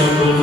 simple.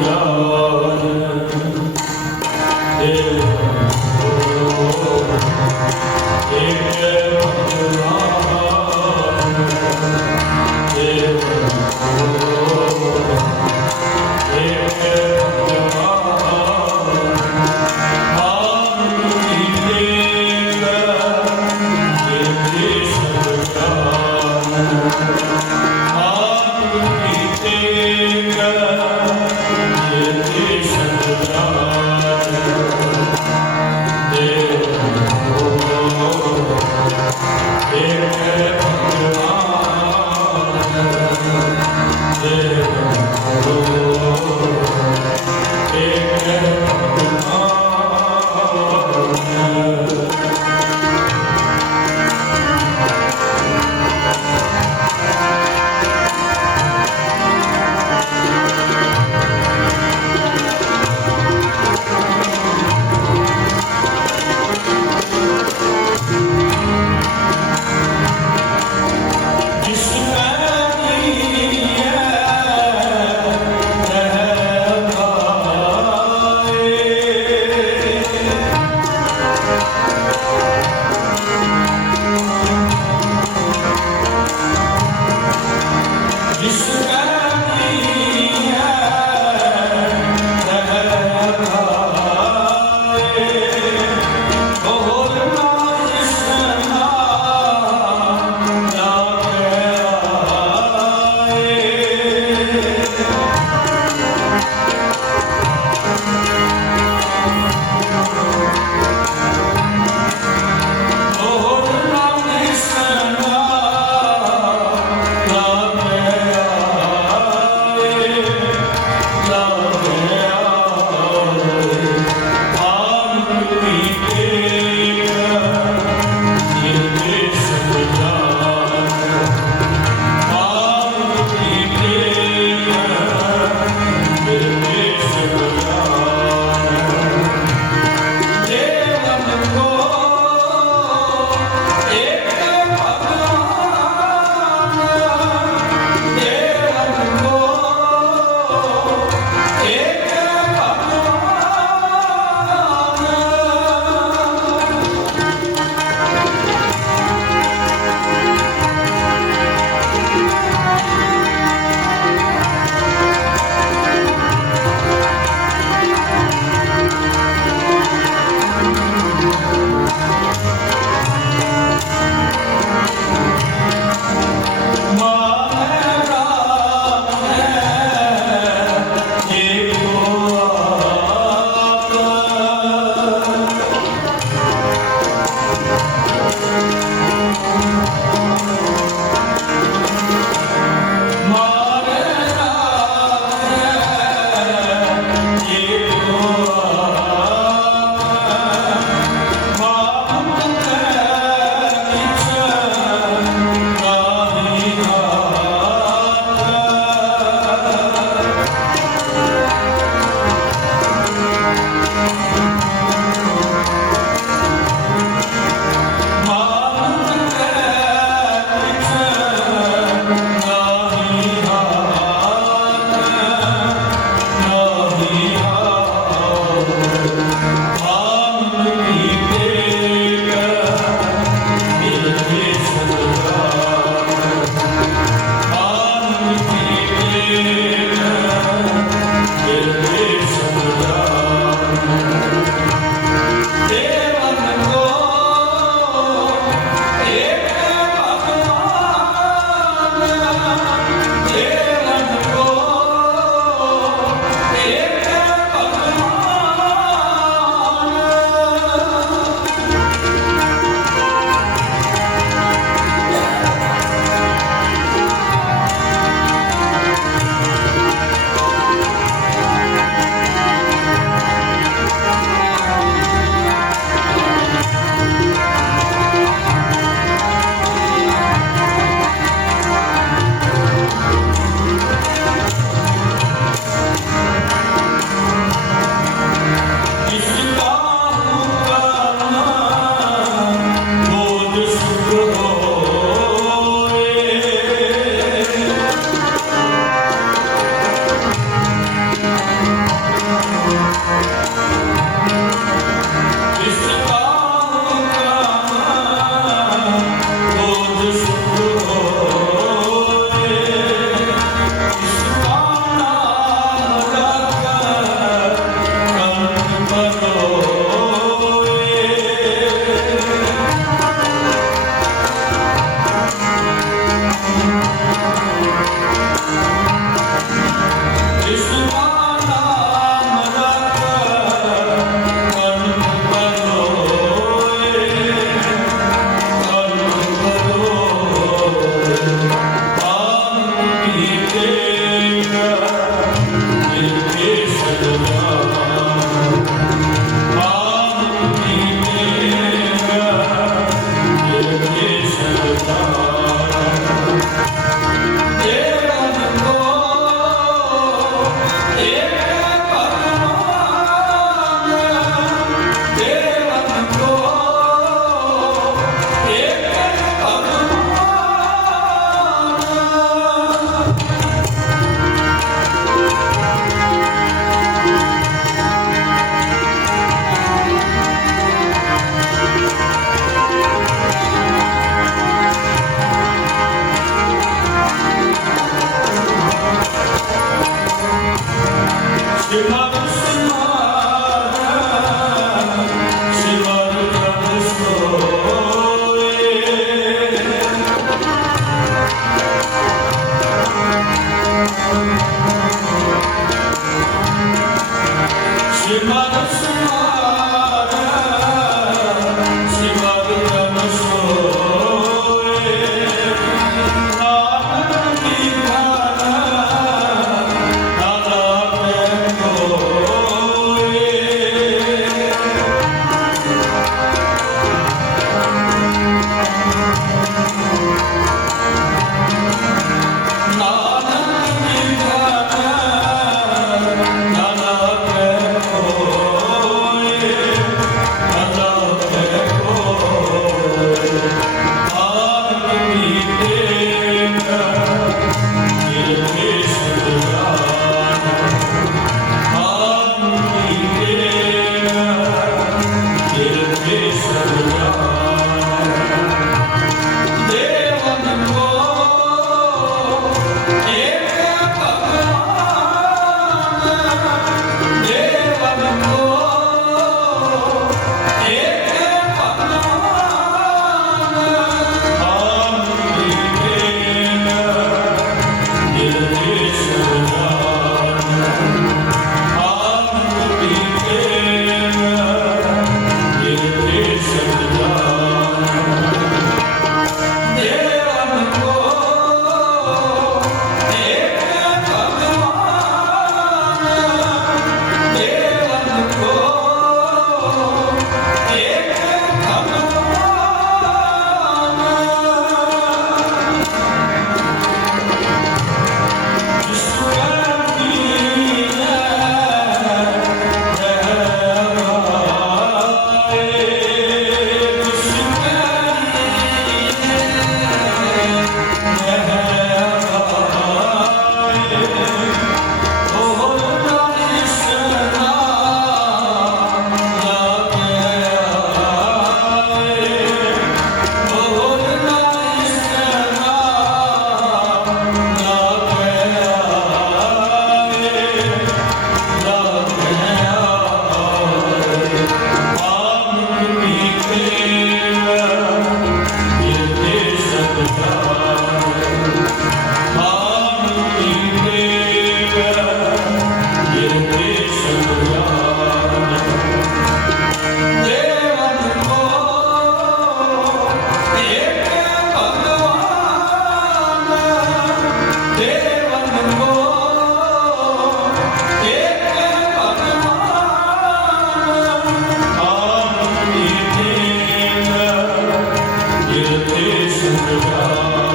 Иисус,